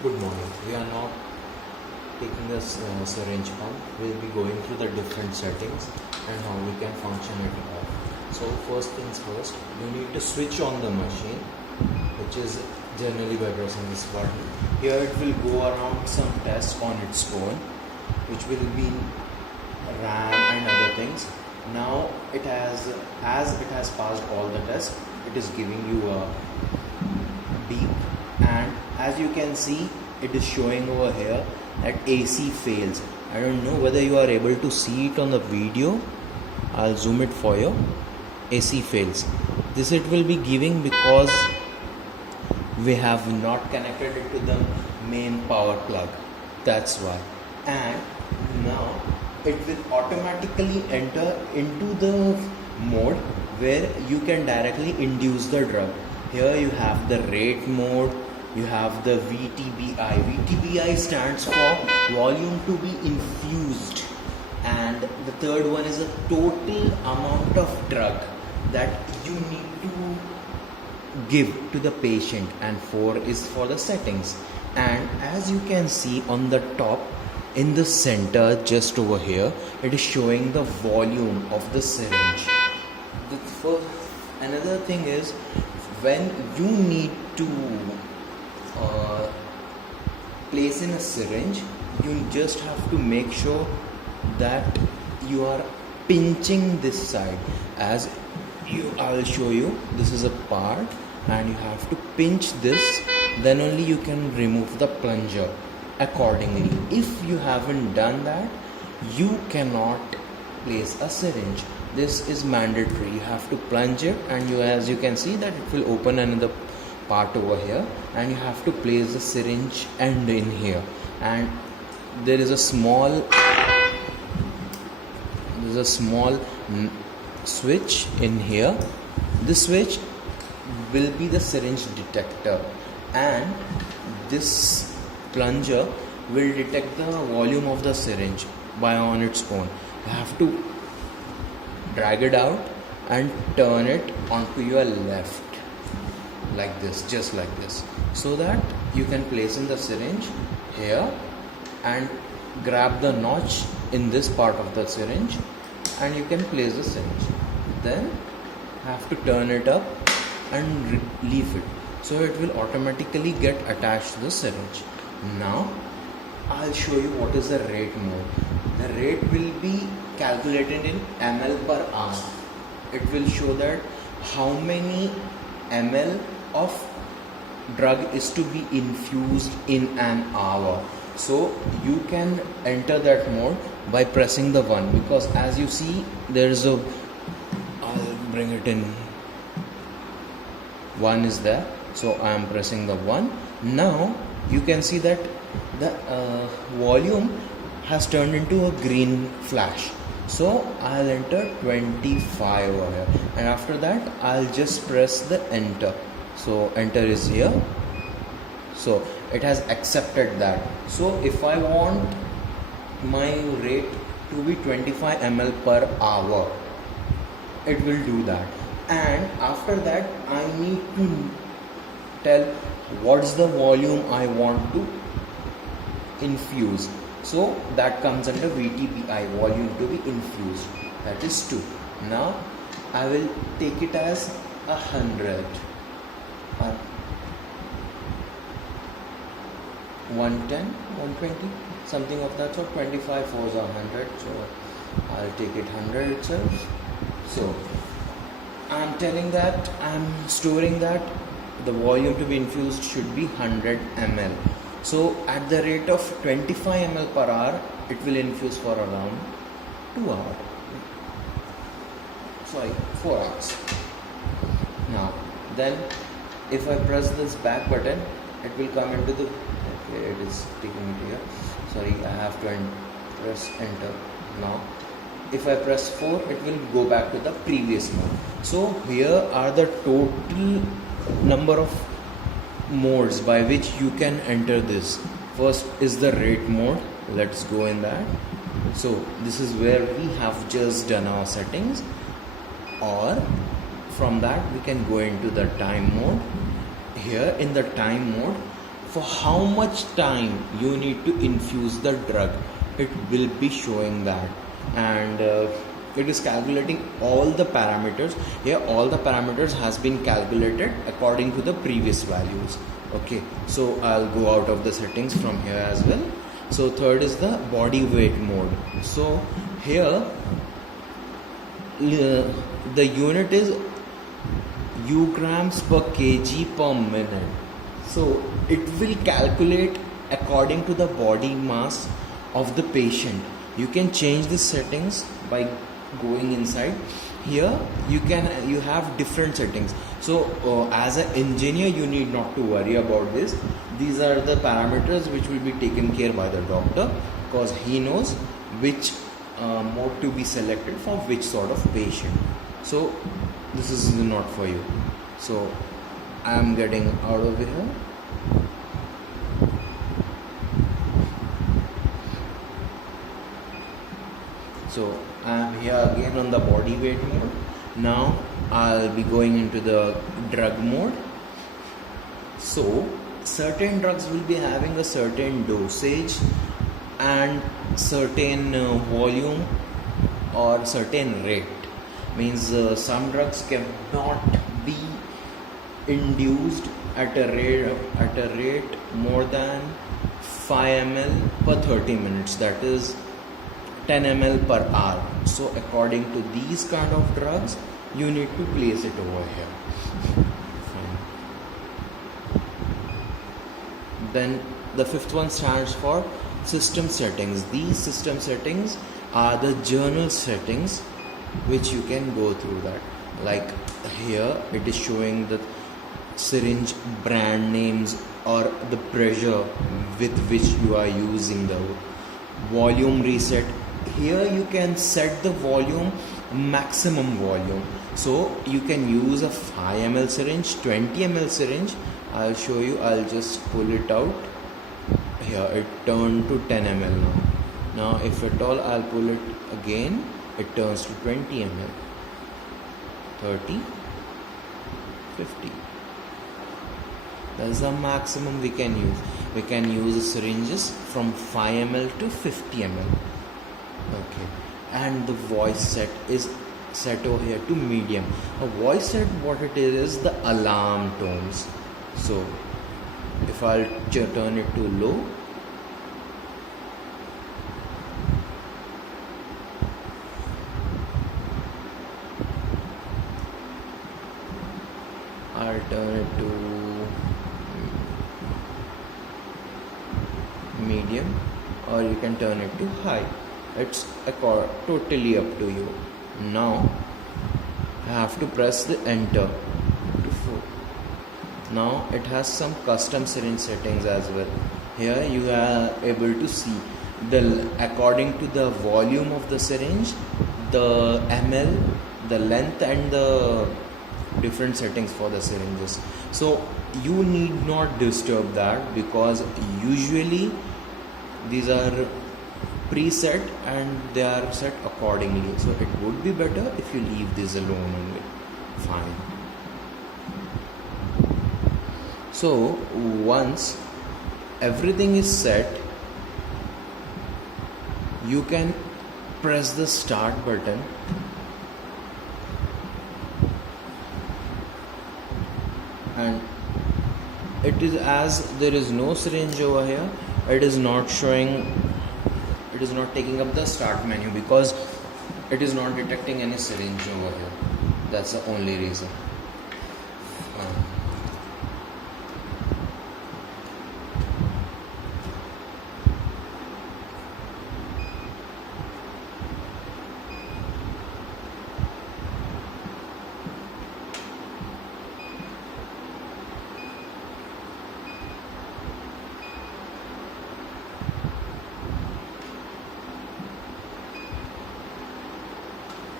Good morning. We are now taking the syringe pump. We'll be going through the different settings and how we can function it off. So first things first, you need to switch on the machine, which is generally by pressing this button. Here it will go around some tests on its own, which will be RAM and other things. Now as it has passed all the tests, it is giving you a beep, and as you can see, it is showing over here that AC fails. I don't know whether you are able to see it on the video. I'll zoom it for you. AC fails. This it will be giving because we have not connected it to the main power plug. That's why. And now it will automatically enter into the mode where you can directly induce the drug. Here you have the rate mode, you have the VTBI. VTBI stands for volume to be infused, and the third one is a total amount of drug that you need to give to the patient, and 4 is for the settings. And as you can see on the top in the center just over here, it is showing the volume of the syringe. Another thing is, when you need to place in a syringe, you just have to make sure that you are pinching this side. I'll show you, this is a part and you have to pinch this, then only you can remove the plunger accordingly. If you haven't done that, you cannot place a syringe. This is mandatory. You have to plunge it, and as you can see that it will open another part over here, and you have to place the syringe end in here. And there is a small switch in here. This switch will be the syringe detector, and this plunger will detect the volume of the syringe on its own. You have to drag it out and turn it onto your left like this, just like this, so that you can place in the syringe here and grab the notch in this part of the syringe, and you can place the syringe. Then have to turn it up and leave it, so it will automatically get attached to the syringe. Now I'll show you what is the rate mode. The rate will be calculated in ml per hour. It will show that how many ml of drug is to be infused in an hour. So you can enter that mode by pressing the 1, because as you see there is I'll bring it in, 1 is there, so I am pressing the 1. Now you can see that the volume has turned into a green flash. So I'll enter 25 over here, and after that I'll just press the enter. So enter is here, so it has accepted that. So if I want my rate to be 25 ml per hour, it will do that. And after that I need to tell what's the volume I want to infuse. So that comes under VTBI, volume to be infused, that is 2. Now I will take it as 100, 110, 120, something of that sort. 25 4s are 100, so I'll take it 100 itself. So I'm telling that I'm storing that the volume to be infused should be 100 ml. So at the rate of 25 ml per hour, it will infuse for around 2 hours. 4 hours. Now then, if I press this back button, it will come into the, okay, it is taking it here. Sorry, I have to press enter. Now if I press 4, it will go back to the previous mode. So here are the total number of modes by which you can enter this. First is the rate mode. Let's go in that. So this is where we have just done our settings, or from that we can go into the time mode. Here in the time mode for how much time you need to infuse the drug. It will be showing that, and it is calculating all the parameters. Here all the parameters has been calculated according to the previous values. Okay, so I'll go out of the settings from here as well. So third is the body weight mode. So here the unit is grams per kg per minute. So it will calculate according to the body mass of the patient. You can change the settings by going inside. Here you have different settings. So as an engineer, you need not to worry about this. These are the parameters which will be taken care by the doctor, because he knows which mode to be selected for which sort of patient. So this is not for you. So I am getting out of here. So I am here again on the body weight mode. Now I'll be going into the drug mode. So certain drugs will be having a certain dosage and certain volume or certain rate. Means some drugs cannot be induced at a rate more than 5 ml per 30 minutes, that is 10 ml per hour. So according to these kind of drugs, you need to place it over here. Then the fifth one stands for system settings. These system settings are the journal settings which you can go through that. Like here it is showing the syringe brand names or the pressure with which you are using the volume reset. Here you can set the volume, maximum volume. So you can use a 5 ml syringe, 20 ml syringe. I'll show you. I'll just pull it out. Here it turned to 10 ml now. Now if at all I'll pull it again, it turns to 20 ml, 30, 50. That's the maximum we can use. We can use syringes from 5 ml to 50 ml. Okay, and the voice set is set over here to medium. A voice set, what it is the alarm tones. So if I'll turn it to low, I'll turn it to medium, or you can turn it to high. It's totally up to you. Now I have to press the enter to 4. Now it has some custom syringe settings as well. Here you are able to see according to the volume of the syringe, the ml, the length, and the different settings for the syringes. So you need not disturb that, because usually these are preset and they are set accordingly. So it would be better if you leave this alone only. Fine. So once everything is set, you can press the start button and it is, as there is no syringe over here, it is not showing, it is not taking up the start menu because it is not detecting any syringe over here. That's the only reason.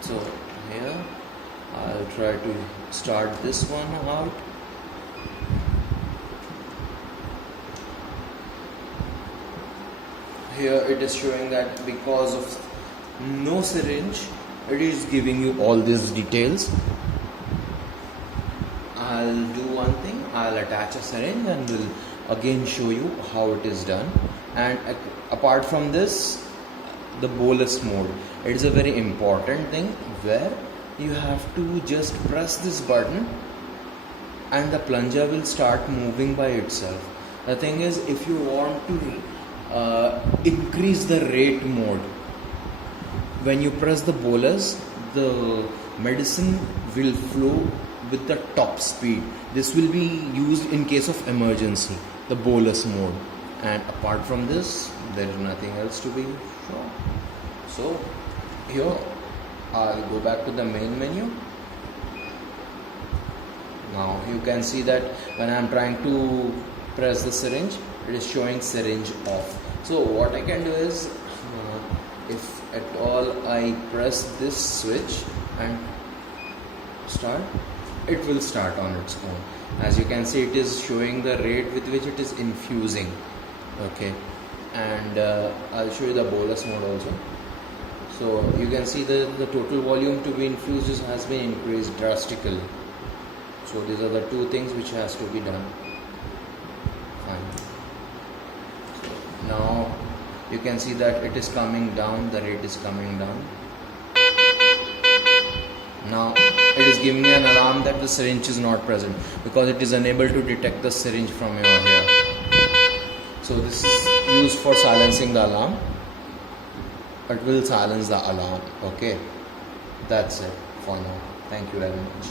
So here I'll try to start this one out. Here it is showing that because of no syringe, it is giving you all these details. I'll do one thing, I'll attach a syringe and again show you how it is done. And apart from this, the bolus mode, it is a very important thing where you have to just press this button and the plunger will start moving by itself. The thing is, if you want to increase the rate mode, when you press the bolus, the medicine will flow with the top speed. This will be used in case of emergency, the bolus mode. And apart from this, there is nothing else to be shown. So here I'll go back to the main menu. Now you can see that when I'm trying to press the syringe, it is showing syringe off. So what I can do is, if at all I press this switch and start, it will start on its own. As you can see, it is showing the rate with which it is infusing. Okay, and I'll show you the bolus mode also. So you can see the total volume to be infused has been increased drastically. So these are the two things which has to be done. Fine. So now you can see that it is coming down, the rate is coming down. Now it is giving me an alarm that the syringe is not present because it is unable to detect the syringe from your hair. So this is used for silencing the alarm. It will silence the alarm. Okay, that's it for now. Thank you very much.